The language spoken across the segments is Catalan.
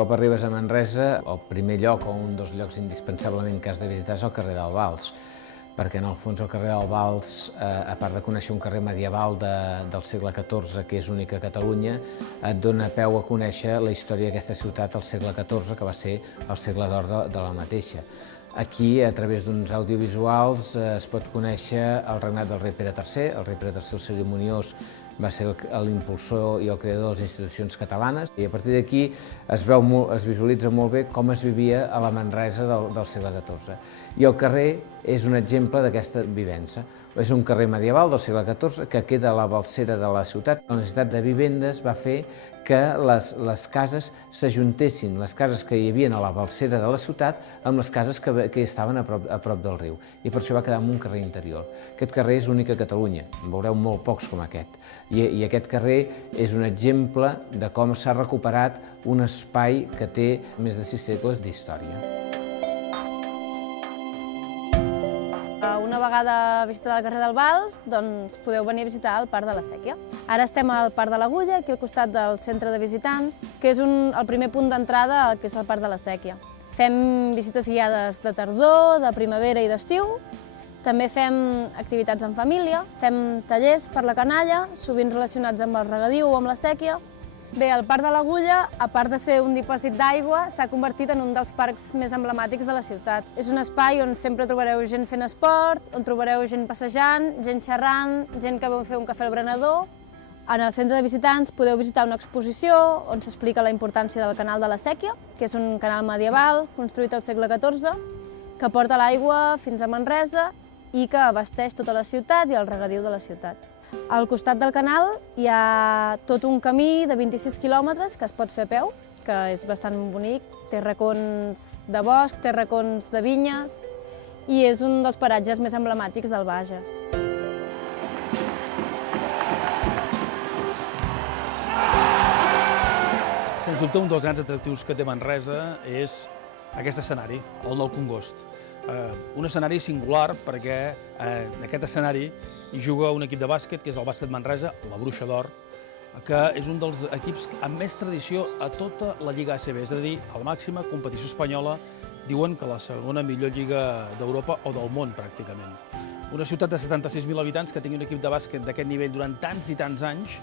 cop arribes a Manresa, el primer lloc o un dels llocs indispensablement que has de visitar és el carrer del Vals, perquè en el fons el carrer del Vals, a part de conèixer un carrer medieval del segle XIV, que és únic a Catalunya, et dona peu a conèixer la història d'aquesta ciutat al segle XIV, que va ser el segle d'or de la mateixa. Aquí, a través d'uns audiovisuals, es pot conèixer el regnat del rei Pere III. El rei Pere III el cerimoniós va ser l'impulsor i el creador de les institucions catalanes, i a partir d'aquí es visualitza molt bé com es vivia a la Manresa del segle XIV. I el carrer és un exemple d'aquesta vivència. És un carrer medieval del segle XIV que queda a la balsera de la ciutat. La necessitat de vivendes va fer que les cases s'ajuntessin, les cases que hi havia a la balsera de la ciutat, amb les cases que estaven a prop del riu. I per això va quedar en un carrer interior. Aquest carrer és únic a Catalunya, en veureu molt pocs com aquest. I aquest carrer és un exemple de com s'ha recuperat un espai que té més de 6 segles d'història. Una vegada visitat el carrer del Vals, doncs podeu venir a visitar el Parc de la Sèquia. Ara estem al Parc de l'Agulla, aquí al costat del centre de visitants, que és el primer punt d'entrada al que és el Parc de la Sèquia. Fem visites guiades de tardor, de primavera i d'estiu. També fem activitats en família, fem tallers per la canalla, sovint relacionats amb el regadiu o amb la sèquia. Bé, el Parc de l'Agulla, a part de ser un dipòsit d'aigua, s'ha convertit en un dels parcs més emblemàtics de la ciutat. És un espai on sempre trobareu gent fent esport, on trobareu gent passejant, gent xerrant, gent que vol fer un cafè al berenador. En el centre de visitants podeu visitar una exposició on s'explica la importància del canal de la Sèquia, que és un canal medieval construït al segle XIV, que porta l'aigua fins a Manresa i que abasteix tota la ciutat i el regadiu de la ciutat. Al costat del canal hi ha tot un camí de 26 quilòmetres que es pot fer a peu, que és bastant bonic, té racons de bosc, té racons de vinyes i és un dels paratges més emblemàtics del Bages. Sens dubte, un dels grans atractius que té Manresa és aquest escenari, el Nou Congost. Un escenari singular perquè en aquest escenari hi juga un equip de bàsquet, que és el Bàsquet Manresa, la Bruixa d'Or, que és un dels equips amb més tradició a tota la Lliga ACB, és a dir, a la màxima competició espanyola, diuen que la segona millor lliga d'Europa o del món, pràcticament. Una ciutat de 76.000 habitants que tingui un equip de bàsquet d'aquest nivell durant tants i tants anys,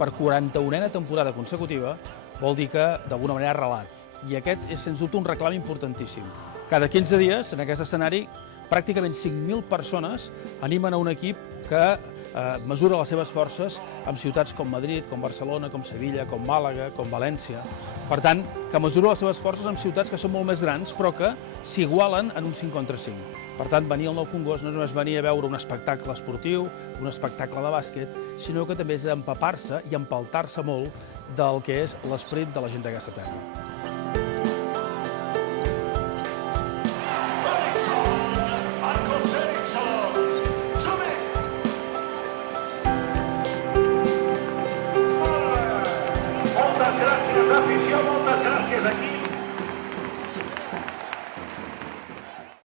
per 41a temporada consecutiva, vol dir que d'alguna manera ha arrelat. I aquest és, sens dubte, un reclam importantíssim. Cada 15 dies, en aquest escenari, pràcticament 5.000 persones animen a un equip que mesura les seves forces amb ciutats com Madrid, com Barcelona, com Sevilla, com Màlaga, com València. Per tant, que mesura les seves forces amb ciutats que són molt més grans, però que s'igualen en un 5 contra 5. Per tant, venir al Nou Congost no és només venir a veure un espectacle esportiu, un espectacle de bàsquet, sinó que també és empapar-se i empaltar-se molt del que és l'esperit de la gent d'aquesta terra.